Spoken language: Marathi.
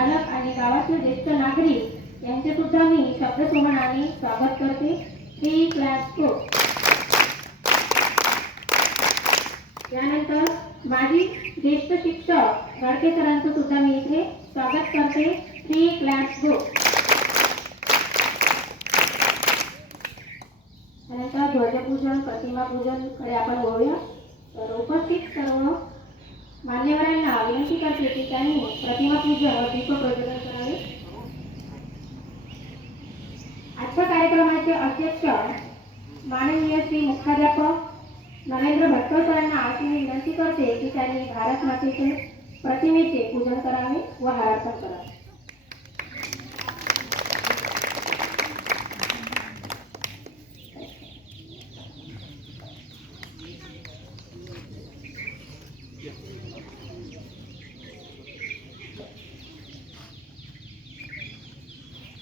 पालक आणि गावातील ज्येष्ठ नागरिक यांचे सुद्धा मी शब्दसोहनाने स्वागत करते. थ्री क्लास को त्यानंतर माझी ज्येष्ठ शिक्षक गाडके सरांचं सुद्धा मी इथे स्वागत करते. थ्री क्लास गो त्यानंतर ध्वजपूजन प्रतिमा पूजनकडे आपण वळूया. तर उपस्थित सर्व मान्यवर विनंती करते त्यांनी प्रतिमा पूजन दीप प्रज्वलन करावे. आजच्या कार्यक्रमाचे अध्यक्ष माननीय श्री मुख्याध्यापक नरेंद्र भटकर सरांना आज मी विनंती करते की त्यांनी भारत मातेचे प्रतिमेचे पूजन करावे व हारार्पण करावे.